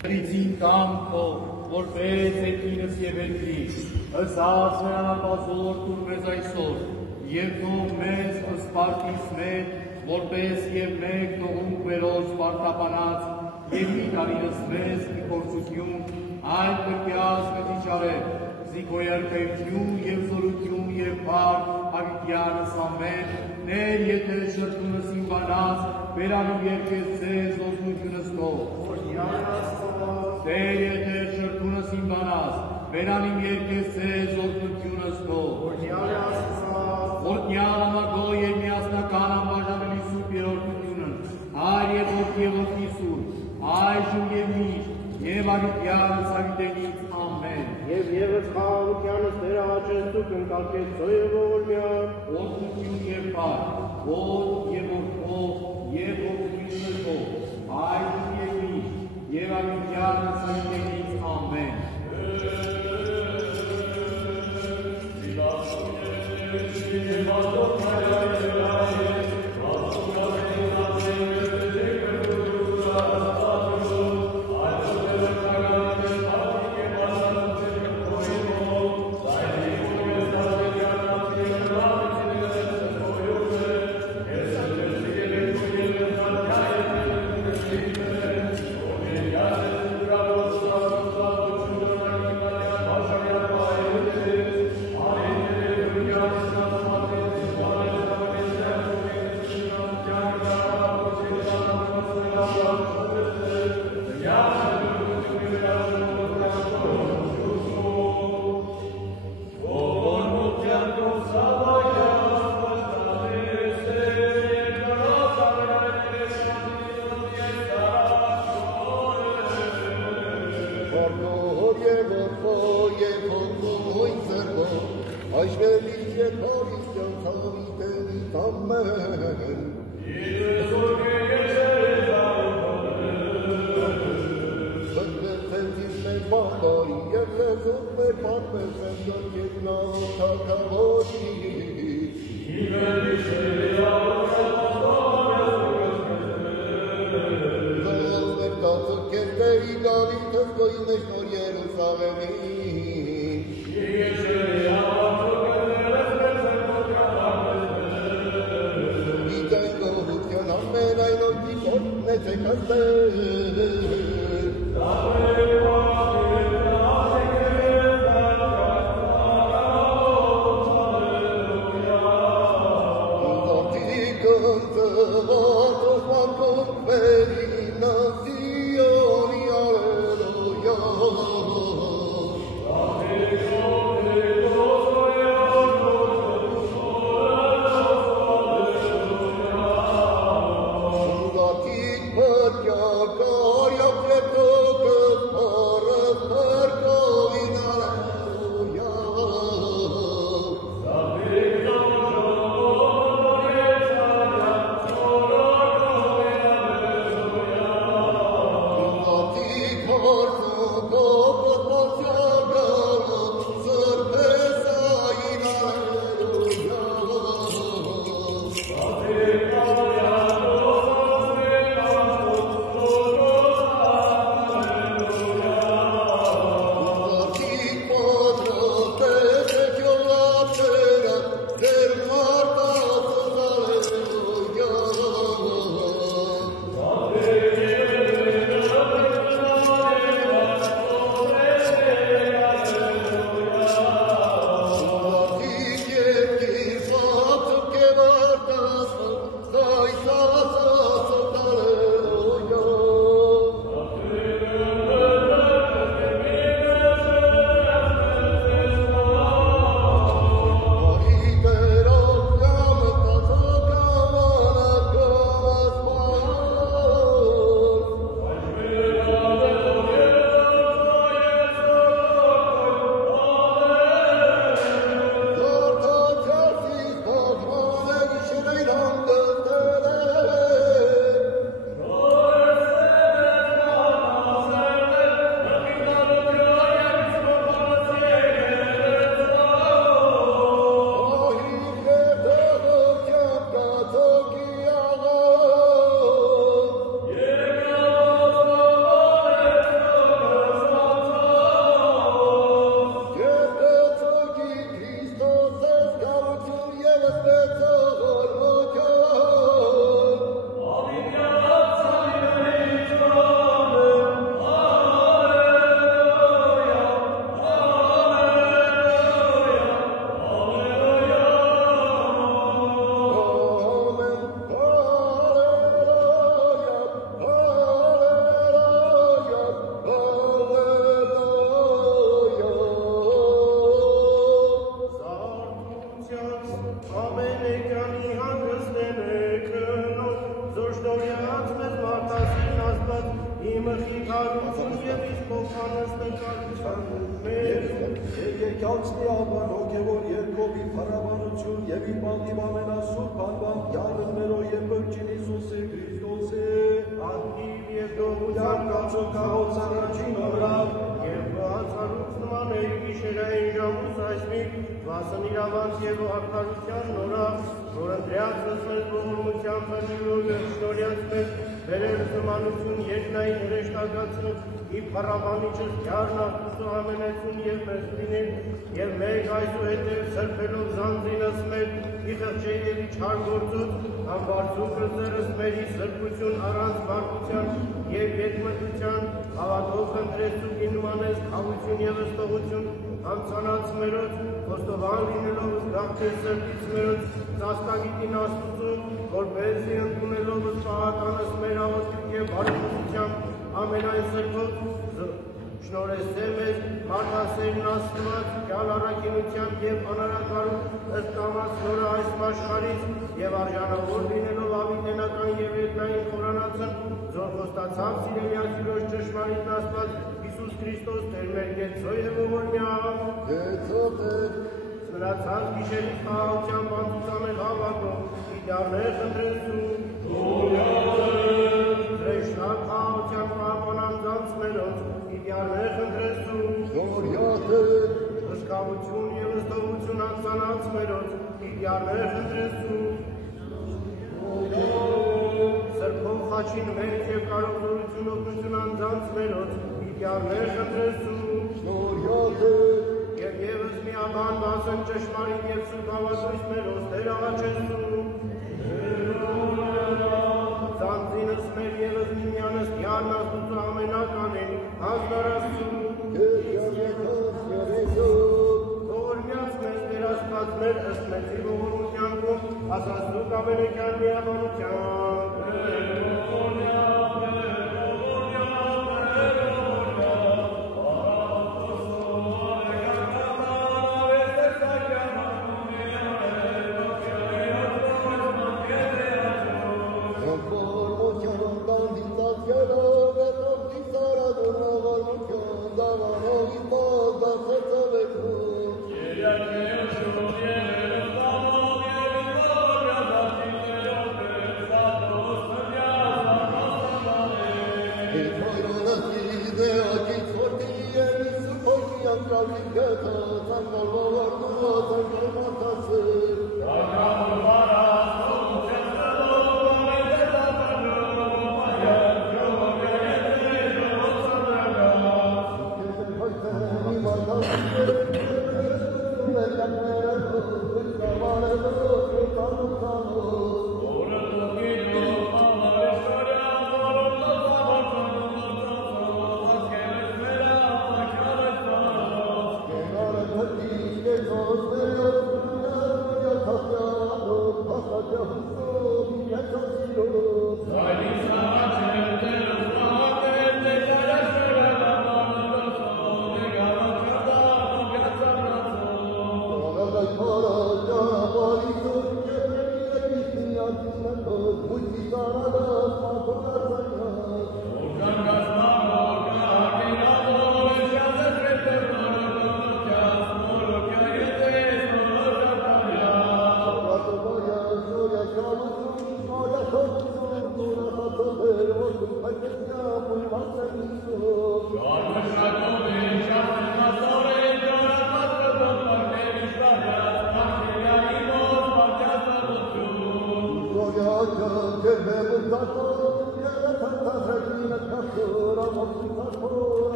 Քրիստին կամքո, որպես եկինս և երկրի, ըսած նրանապազոր տուր մեզ այսօր, և թող մեզ ըսպարտիս մեր, որպես և մեկ թողունք վերոց պարտապանած, և մի կարինս մեզ մի կործություն, այն կրկյաս կտիչարև, զիքո երկայություն և զորություն և պար, հավիտյանս ամեն, ներ եթե շրտունս իմ բանած, վերանում երկես ձեզ ոսնությունս թող, Տեր եթե շրտունս իմ բանած, վերանիմ երկես ձեզ ոսնությունս թող, Որդնյալ ամագո և միասնական անբաժանելի սուրբ երորդությունն, Հայր և որդի և որդի սուրբ, այժմ և միշտ, և հավիտյանս հավիտենից ամեն։ Եվ ևս խաղաղությանս Տեր աղաչեցուք ընկալկեցո և ողորմյան, որդություն և պար, ով և որդով, և որդությունս թող, այժմ և միշտ, և հավիտյանս հավիտենից ամեն։ անցնի ապան հոգևոր երկովի փառաբանություն եւ ի պատիվ ամենասուրբ անվան յարներով եւ բրճին Հիսուսի Քրիստոսի ակտիվ եւ դողության կացո քաղոց առաջին վրա եւ բացառուց նման էր գիշերային ժամուց այսմի վասն իրավանց եւ արդարության նորա որ ընտրյացս մեզ ողորմության բնիրով եւ շնորհյաց մեզ բերել զմանություն երկնային հրեշտակացնող ի փառաբանիչս յարն Աստծո ամենեցուն եւ մեզ լինել եւ մեկ այսուհետեւ սրբելով զանձինս մեծ ի խղճե եւ ի չար գործոց ամբարձում կրծերս մերի սրբություն առանց բարկության եւ ետմտության հավատով ընտրեցու գինուանես խաղություն եւ ըստողություն անցանած մերոց ոստովան լինելով զգաղթել սրտից մերոց ծաստագիտին Աստծուն որպեսզի ընդունելով պահականս մեր հավատքով եւ բարեփոխությամբ ամենայն սրբով շնորհեցե մեզ մարդասերն Աստված կյալ առաքինությամբ եւ անարակարում ըստ կամած նորը այս աշխարհից եւ արժանավոր լինելով ավիտենական եւ երկնային խորանացն ձոր խոստացավ սիրելի Աստծո ճշմարիտ Աստված Հիսուս Քրիստոս Տեր մեր Գեցո եւ ողորմյա Սմրացած գիշերի խաղաղությամբ անցուցանել հավատով իդարներ ընտրեցու Ռեշնակ խաղաղությամբ պահապանանձանց մերոց իդարներ ընտրեցու Հսկավություն եւ ըստողություն անցանած մերոց իդարներ ընտրեցու Սրբով խաչին մեծ եւ կարողություն օգնություն անձանց մերոց իդարներ ընտրեցու Եվ եւս միաբան վասն ճշմարիտ եւ սուրբ հավատույց մերոց Տեր աղաչեցու Ծանձինս մեր եւս միմյանս յարն Աստծո ամենականին հանձնարարեցու Ողորմյաց մեզ Տեր Աստված մեր ըստ մեծի ողորմության կողմ ասացնուք ամենական միաբանությամբ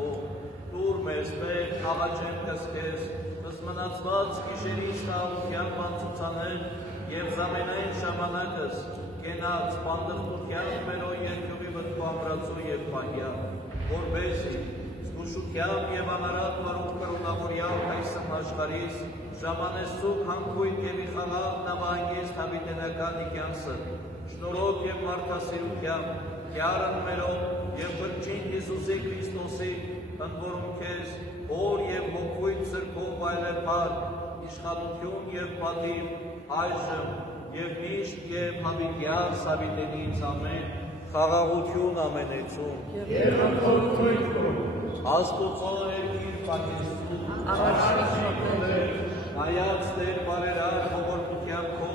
սրբով, դուր մեզ մեր աղաչեն կսկես, մնացված գիշերից տաղության բանցուցանել և զամենային ժամանակս կենած պանդխտության մերո երկյուվի վտկու ամրացու և պահյա, որբեսի զգուշությամբ և անարատ վարուկ կրունավորյալ այսմ աշխարիս ժամանեսուկ հանքույտ և իխաղաղ նավանգիստ հավիտենական իկյանսը, շնորհով և մարդասիրությամբ, կյարն մերով և բրջին Հիսուսի Քրիստոսի ընվորում քեզ, օր և հոգույթ սրբով այլեպար, իշխանություն և պատիվ, այժմ և միշտ և հավիտյան սավիտենից ամեն, խաղաղություն ամենեցում, Եվ ողորմույթ կոչ, Աստուծո երկիր պատեսում, Հայաց Տեր բարերար ողորմության քո,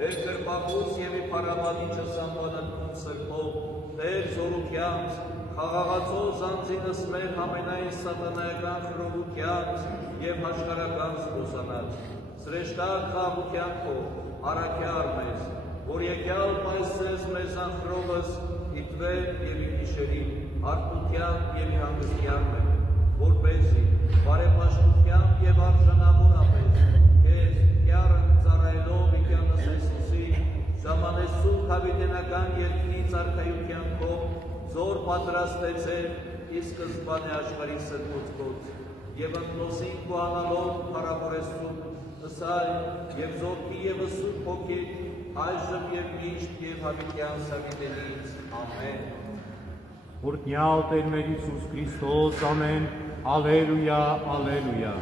Տեր կրպախուս և իպարամատիչը սամբանատում սրբով, Տեր զորությանց, խաղաղացոз անձինս մեր համենային սատանայական խրովությանց և հաշկարական զգոսանած, սրեշտակ խաղության քո, առաքյար մեզ, որ եկյալ պայսես մեզ անխրովս իտվեր և իշերին, արտության և հանգստյան մեր, որպեսի բարեպաշտությամբ և արժանավորապես քեզ կյարն ծառայելով իկյանս Հիսուսի ժամանեսուկ հավիտենական երկրից արքայության քո զոր պատրաստեցեր ի սկզբանե աշխարհի սրբոց և ընկնոսին կուանալով հարավորեսում ըսայ և զորքի և ըսուկ հոգի այժմ և միշտ և հավիտյան սավիտենից ամեն Օրհնյալ Տեր մեր Հիսուս Քրիստոս, ամեն, ալելույա, ալելույա։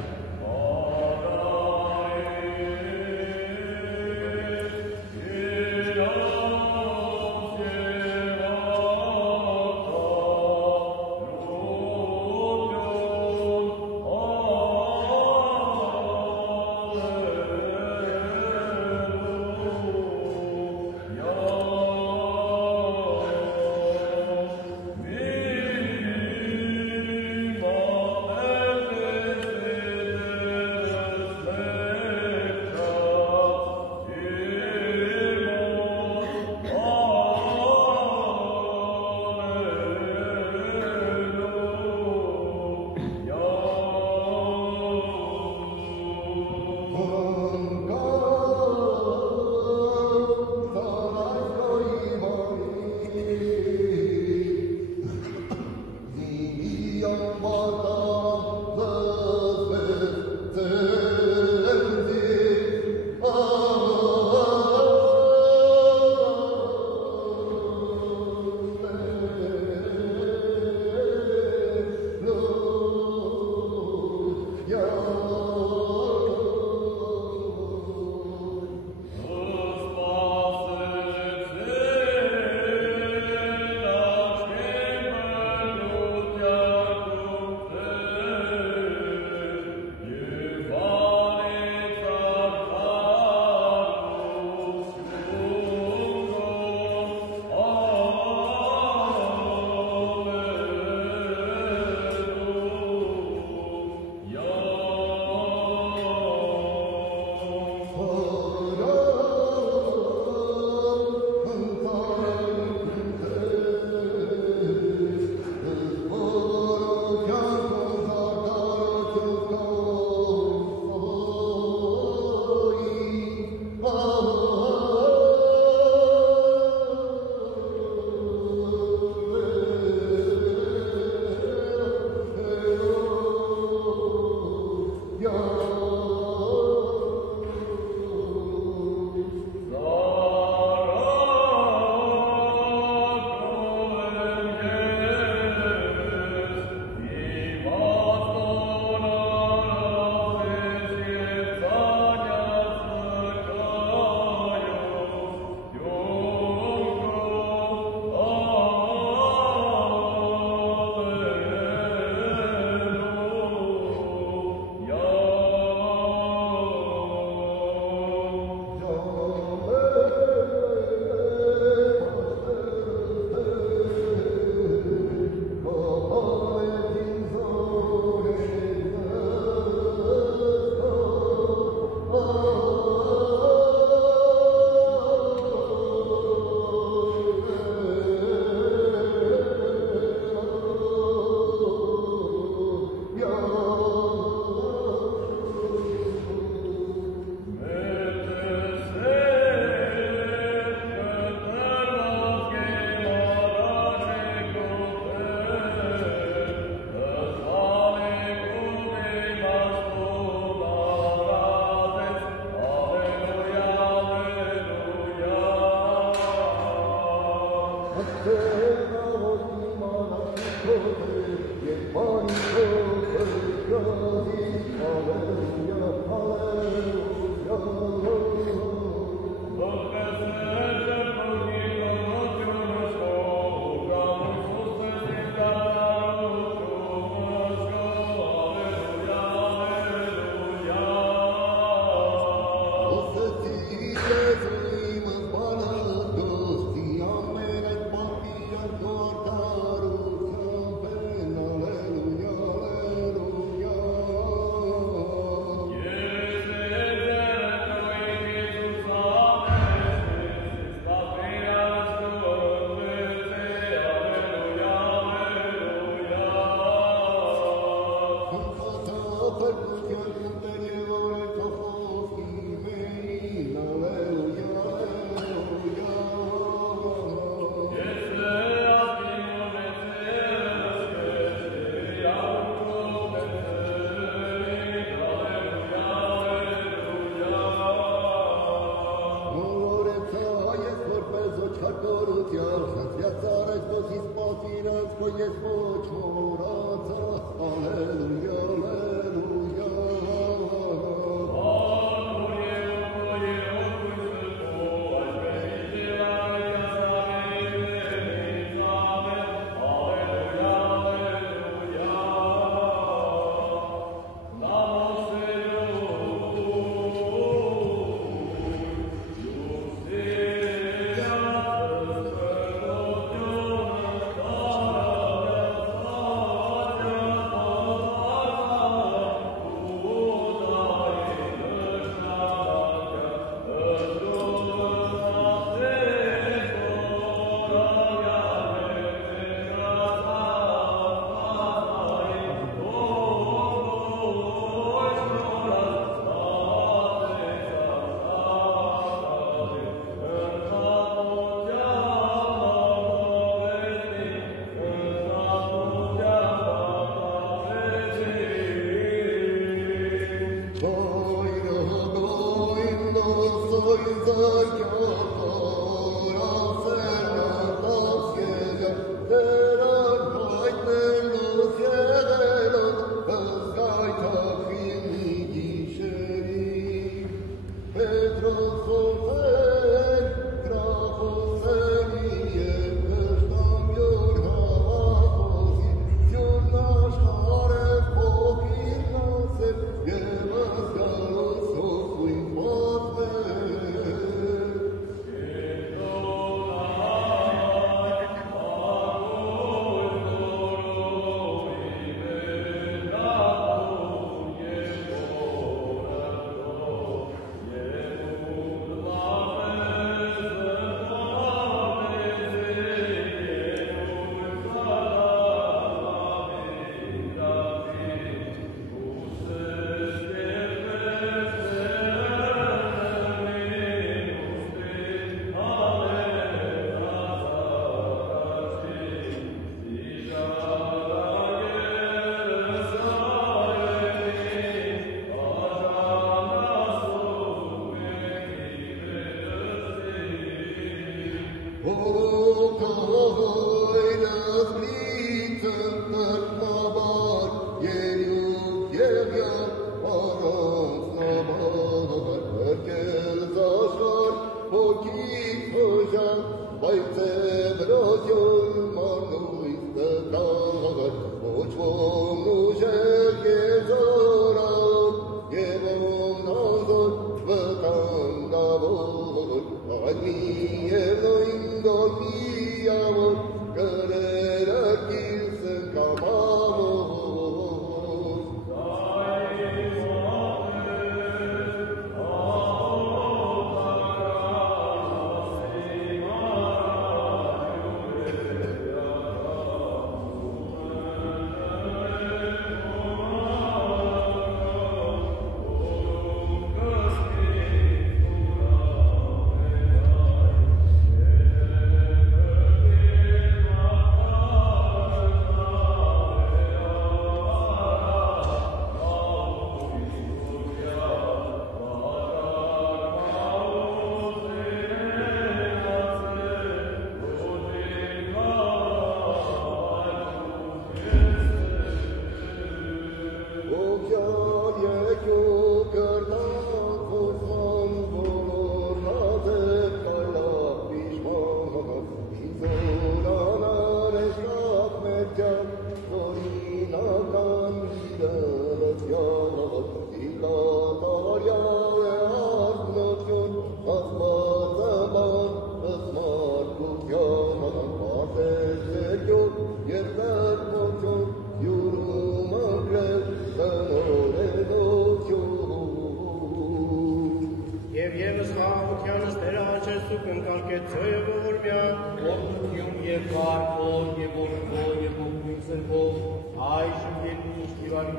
Thank you.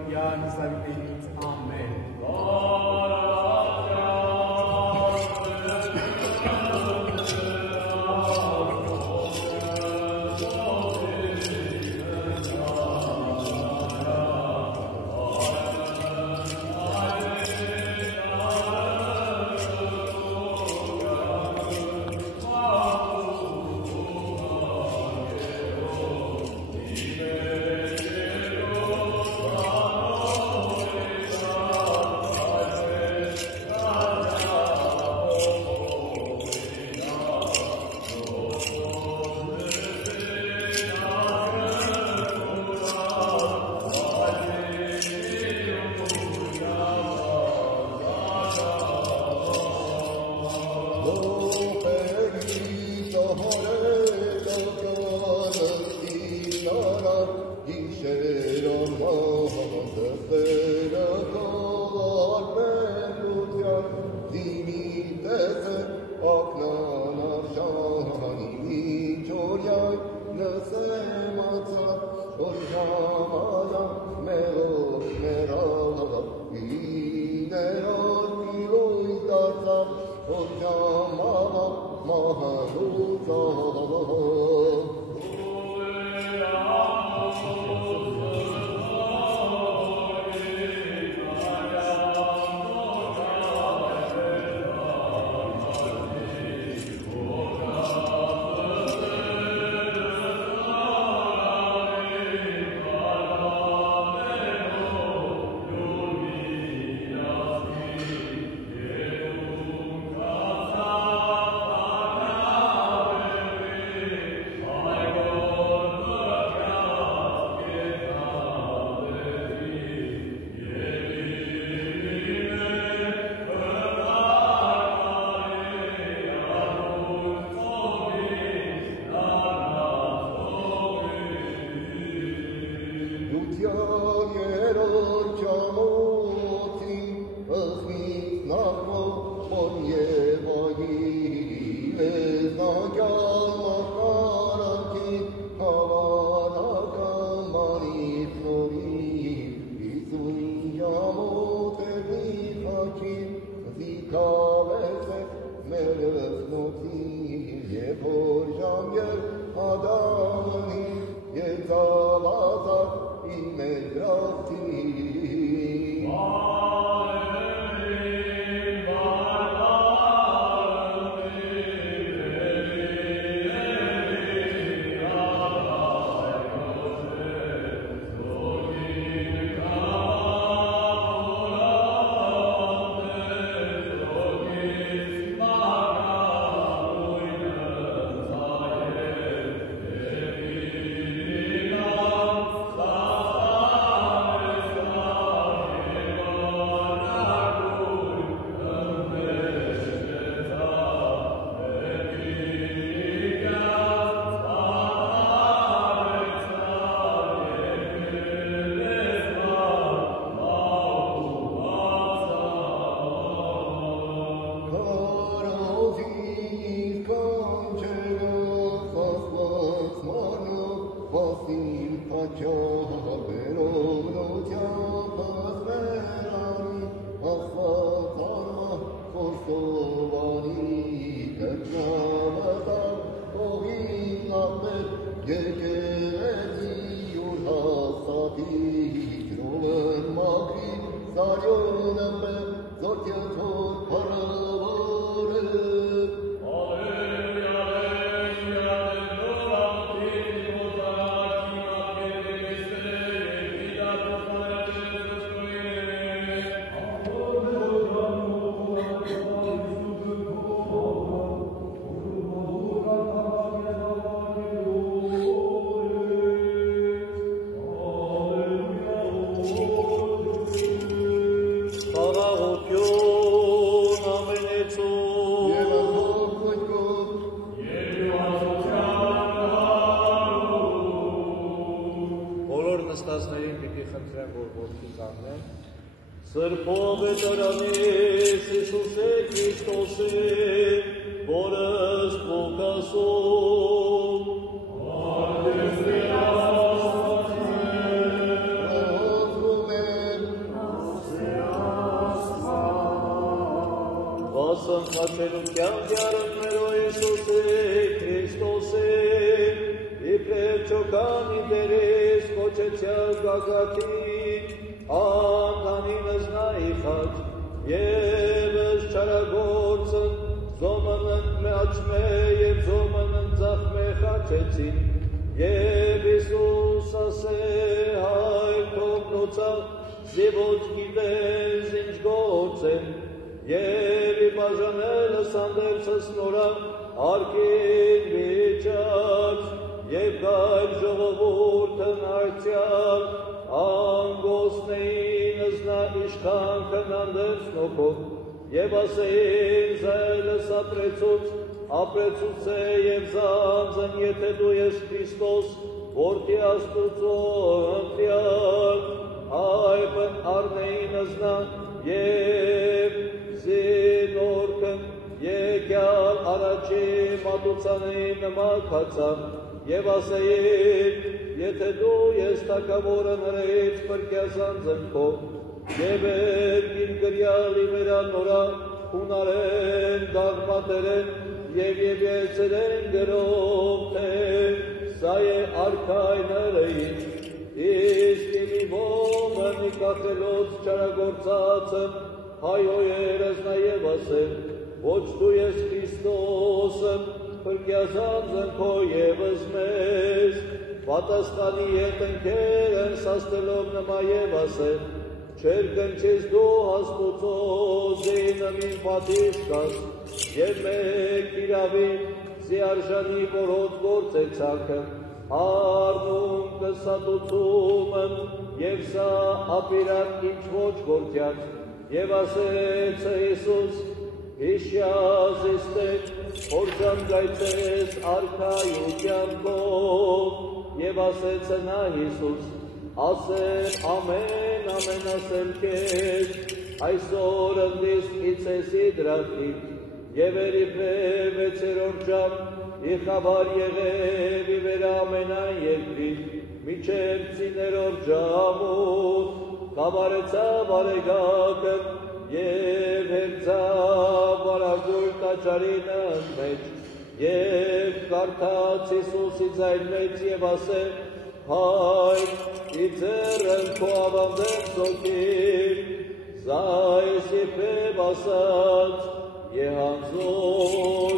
Յան Իսավիտենից ամեն։ Սրբով է տրամես Իսուս է Քրիստոս է, որս փոքասով։ Ալեզվի աստվածին, ողջում է Աշելության դյարըքներո Իսուսի Քրիստոսի, իբրև չոքանի դերես կոչեցյալ գագաթի, անդանինս նայխաչ, եվս չարագործն, զոմնն մեաչմե և զոմնն ձախմե խաչեցին, և Իսուս ասե հայր թողնոցա, զիվոց գիտեն զինչ գործեն, և իբաժանելս անդերցս նորա, արկին վիճած, և գայլ ժողովուրդն արդյալ, անգոսնեինս նա իշխանքն անդերց նոքով, և ասեին զայլս ապրեցուց է և զանձն, եթե դու ես Քրիստոս, որդի Աստուծո ընտրյալ, այբն արնեինս նա և զինորքն եկյալ առաջի մատուցանին նմակացան, և ասեին, եթե դու ես թագավորն հրեից պրկյազան քո, և երկին գրյալ իմերան նորա, հունարեն, դաղմատերեն, և եբեցերեն գրով, թե սա է արքայները ինչ, իսկ իմի ոմը նիկախելոց չարագործացն, հայոյերս նաև ասեն, ոչ դու ես Քրիստոսն, պրկյազանձն քո եվս մեզ, պատասխանի ետնքերն սաստելով նմա և ասեն, չեր կնչես դու Աստուծո զինմին պատիվ կաս, և մեկ իրավի զիարժանի որոց գործեցակը, արնում կսատուցումն, և սա ապիրատ ինչ ոչ գործյաց, և ասեց Իսուս, հիշյազիստեք, հորժան գայցես արքայության կով, և ասեց նա Իսուս, ասեմ ամեն ասեմ կեզ, այսօր ընդիս իցեսի դրախիք, և երիպև վեցերորդ ժամ, իխավար եղև իվեր ամենայն երկրիք, միջև ծիներորդ ժամուտ, խավարեցավ արեգակն, և հերձավ արագույր տաճարինն մեջ, և կարդաց Իսուսի ձայն մեջ և ասել, հայր, իձերն քո ավանդեն սոքիր, զայս իբև ասած, եհանձոքիր։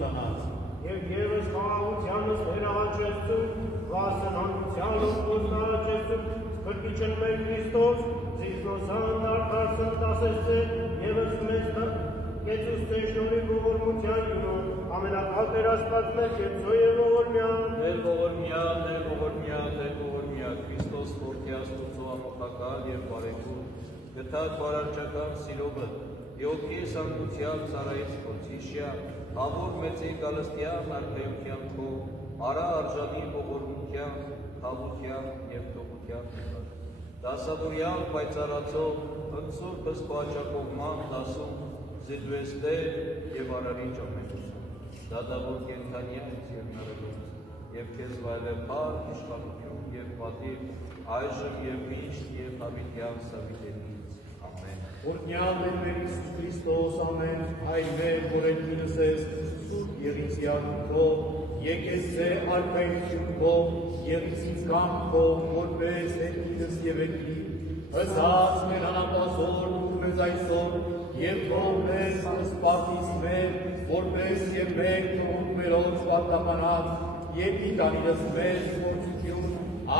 ուսանած։ Եվ ևս խաղաղությանս վերահաճեցում, վասնանությանս ոզնարաճեցում, Քրտիչն մեր Քրիստոս, Զիզնոսան արդարցն տասեցել, ևս մեզ կեցուս տեշնորի գողորմության յունոն, ամենակալտեր ասպած մեր կեցո և ողորմյան։ Դեր ողորմյան, դեր ողորմյան, դեր ողորմյան, Քրիստոս Որդի Աստուծո ամոթակալ և բարեկում, գտած բարարչական սիրովը, Եոքի սանկության ծարայից կոցիշյա, հավոր մեծի կալստյան արկայության քո, արա արժանի ողորմության, խաղության և թողության հետար։ Դասավորյան պայծարացող, ընցոր բսպաճակողման դասում, զիդվեստեր և արարիչ ամենություն, դադավոր կենթանյենց և նրելուց, և կեզ վայլեպար, իշխանություն և պատիվ, այժմ և միշտ և հավիտյան սավիտենից, ամեն։ Օրհնյալ է մեր Իսուս Քրիստոս, ամեն, Հայր մեր, որ ելքինս ես, Սուրբ Եղիսի արմունքով, եկես ձե արքայություն քո, Եղիսից կամ քո, որպես ելքինս և ելքի, հզած մեր անապազոր, դուր մեզ այսօր, և թող մեզ սպարտիս մեր, որպես և մեր թող մերով սպարտականած, և իտանիրս մեր գործություն,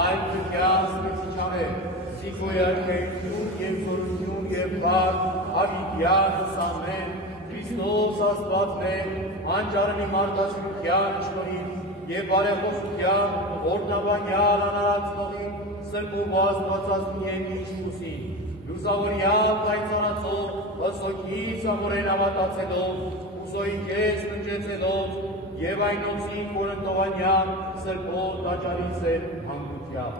այլ կրկյաս մեզ իչաներ, Սիքոյ արքայություն և զորություն և բար, հավիտյանս ամեն, Քրիստոս Աստված մեր, անջարնի մարդասրության շնորհին և բարեխոսության, օրհնաբանյալ անարածնողին, սրբով Աստվածածնի են Իησուսին, լուսավորյալ պայծառացող, հսոքից ամորեն ավատացելով, ուսոյի կես ննջեցելով, և այնոցին, որ ընտովանյան սրբով տաճարից է հանգության։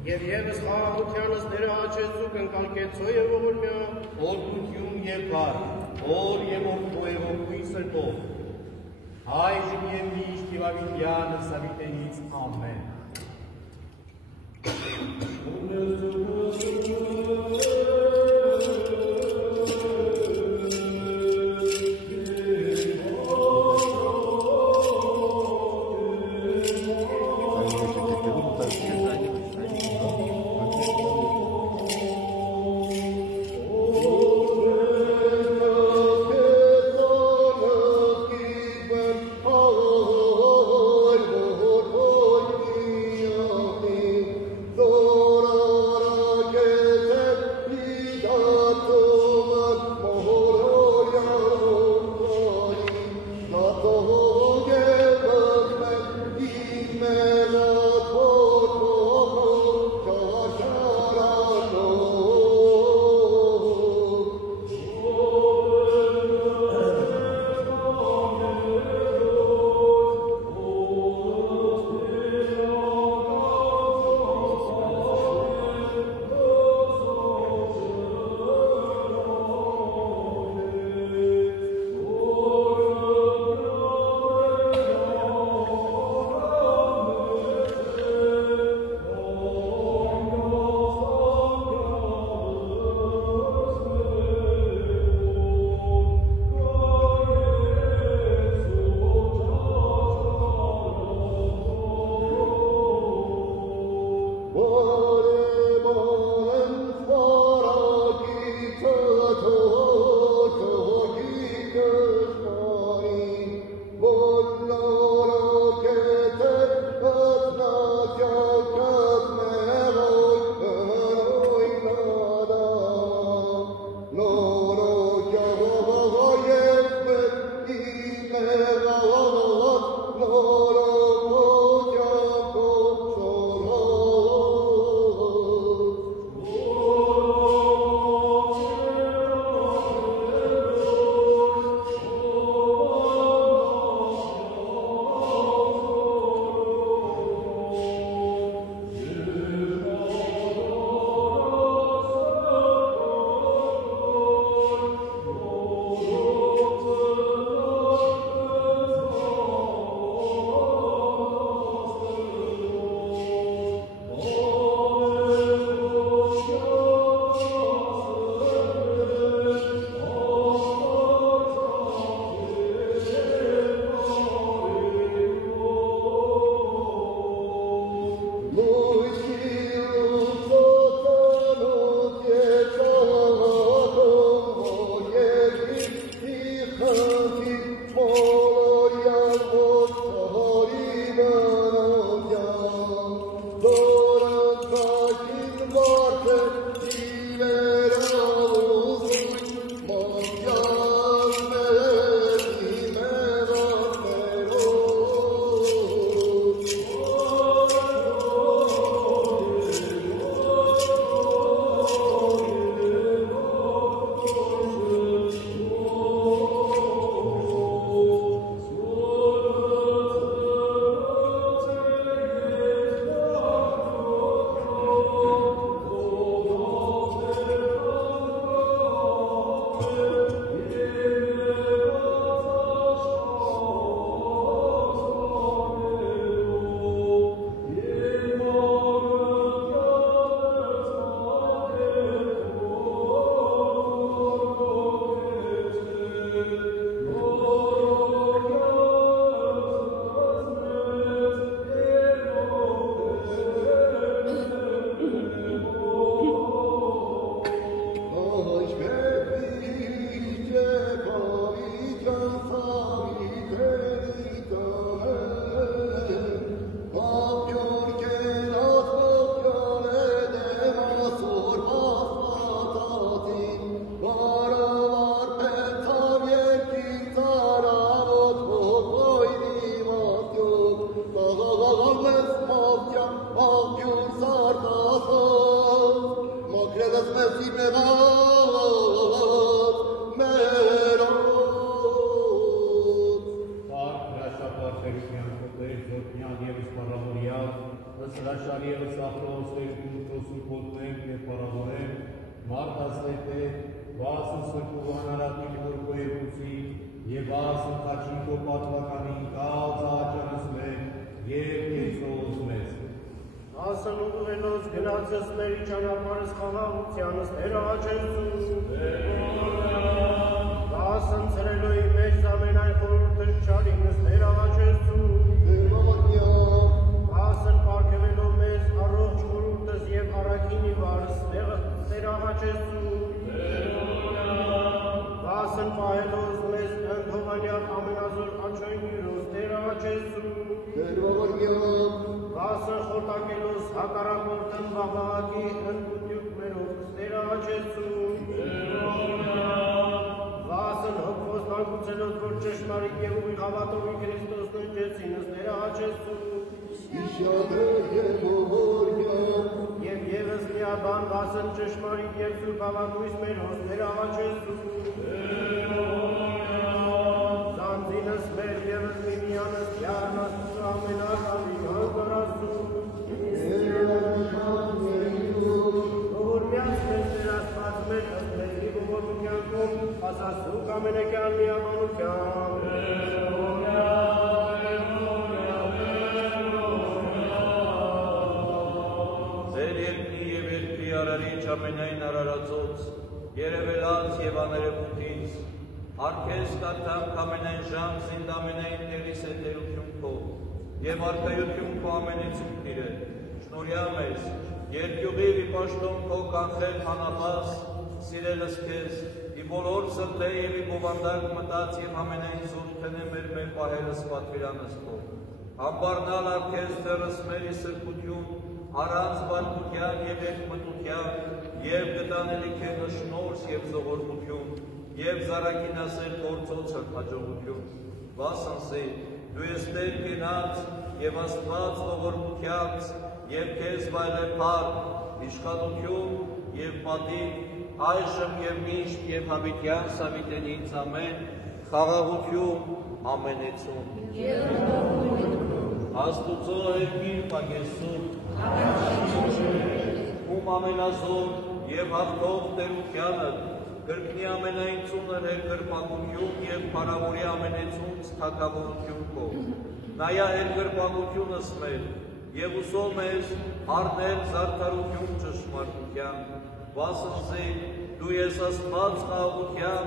Եվ ևս խաղաղությանս ներահաճեցու կնկալկեցո և ողորմյան, օրհնություն և բար, օր և որդու և որդուի սրբով, այժմ և միշտ և հավիտյան սավիտենից ամեն։ Dora Սրանի ըսախրոս տերկունտոսու կոտնեմ և պարավորեմ, մարդասլետե, վասն սրկու հանարատին որկո երկուսի, և վասն խաչինքո պատվականին կալ ծաղաճանս մեր, և կեցոս մեզ։ Ասն ուղղվելոց գնացս մերի ճանապարհս խաղաղությանս ներաճեցու։ Ասն ծրելոյի մեջ ամենայն խորհուրդս չարինս ներաճեցու։ Ասն պարգևելով մեզ առողջ խորհուրդս և առաքինի վարս ներաճեցու։ Ասն պահելոց մեզ ընդհովանյալ ամենազոր աչոյնի ռոս ներաճեցու։ Ասն խորտակելոս հակարակորդն վաղաղակի ընդգուտյուք մերով ստերաճեցու։ Ասն հոգվոս նարգուցելոս, որ ճշմարիտ և ուղի հավատովի Քրիստոս ննջեցինս ներաճեցու։ Եվ ևս միաբան ասն ճշմարիտ և սուրբ հավատույս մերով ներաճեցու։ Զանձինս մեր ևս միմյանս յարնաս ու ամենակալի հանձարասու։ Որ միած մեզ ներասպած մեր ըսպեզի բողորմությանքում ասասու կամենեկյան միաբանության։ Ձեր երկնի և երկրի արարիչ ամենայն արարածոց, երևելած և աներևութից, արքես կատանք ամենայն ժամ զինդ ամենայն տեղիս է տերություն քո, և արքայություն քո ամենեցում տիրե, շնորհյա մեզ, երկյուղի վիպաշտոն քո կանխել հանապաս, սիրելս քեզ, ի բոլոր սրտե և ի բովանդակ մտած և ամենայն զորքն է մեր պահելս պատվիրանս քո, համբարնալ արքես դեռս մերի սրկություն, առանց բարկության և երկմտության, և գտանելի քեզ շնորհ և զողորմություն, և զարակինասեր գործոցը հաջողություն, վասնսի, դու ես Տեր կենաց և Աստված ողորմությանց, և քեզ վայելեփար, իշխանություն և պատիվ, այժմ և միշտ և հավիտյան սավիտենից ամեն, խաղաղություն ամենեցում։ Աստուծո երկիր պագեսում, ում ամենազոր և հաղթող տերությանը, կրկնի ամենայն ծունր երկրպագություն և փարավորի ամենեցունց թագավորություն քո։ Նայա երկրպագությունս մեր և ուսով մեզ առնել զարդարություն ճշմարտության, վասնզի դու ես Աստված խաղաղության,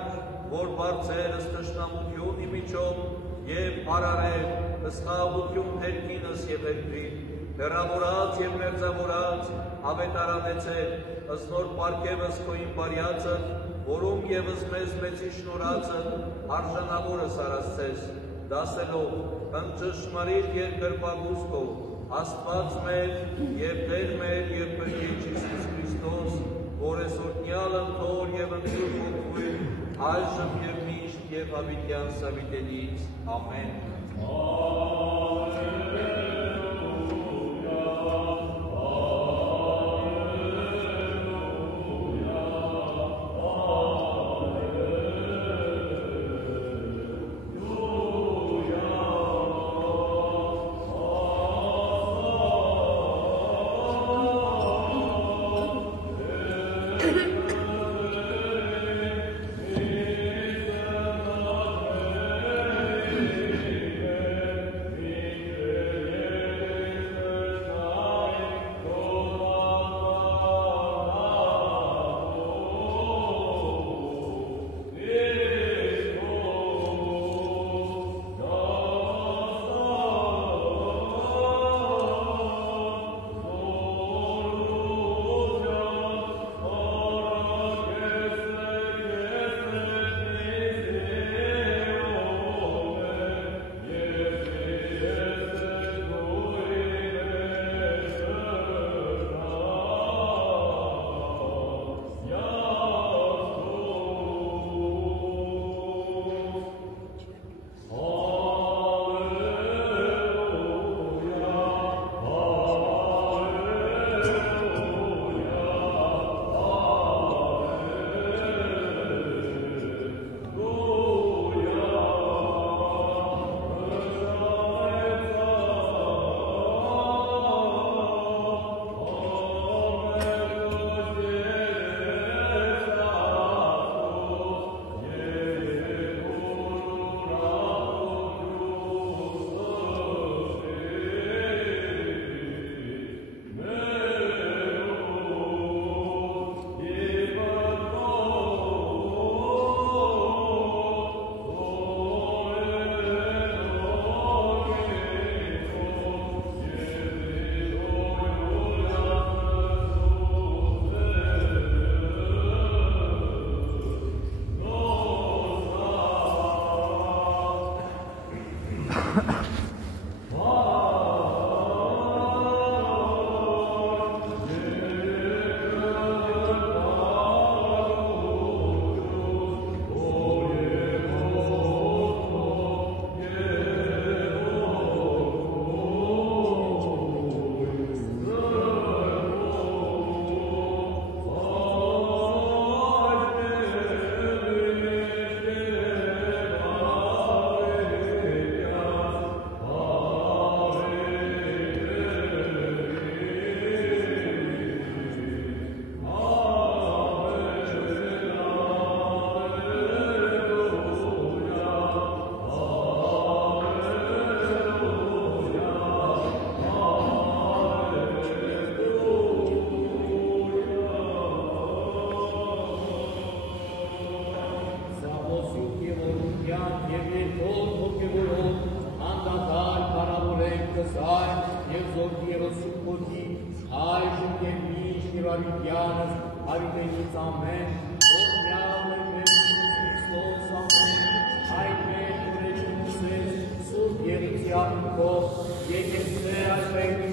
որ բարձերս թշնամություն իմիջով և արարել ըսխաղաղություն հերկինս և հերկրին, հեռավորած և մերձավորած ավետարանեցել, ըսնոր պարգևս քո իմբարյացը, որում ևս մեզ մեծի շնորհածը արժանավորս արասցես, դասելով ընճշմարիտ երկրպագուս քո, Աստված մեր և Տեր մեր և Փրկիչ Հիսուս Քրիստոս, որ այսօրնյալ ընթոր և ընթուր ոգույն, այժմ և միշտ և հավիտյան սավիտենից, ամեն։ Եկեցե աշխարհի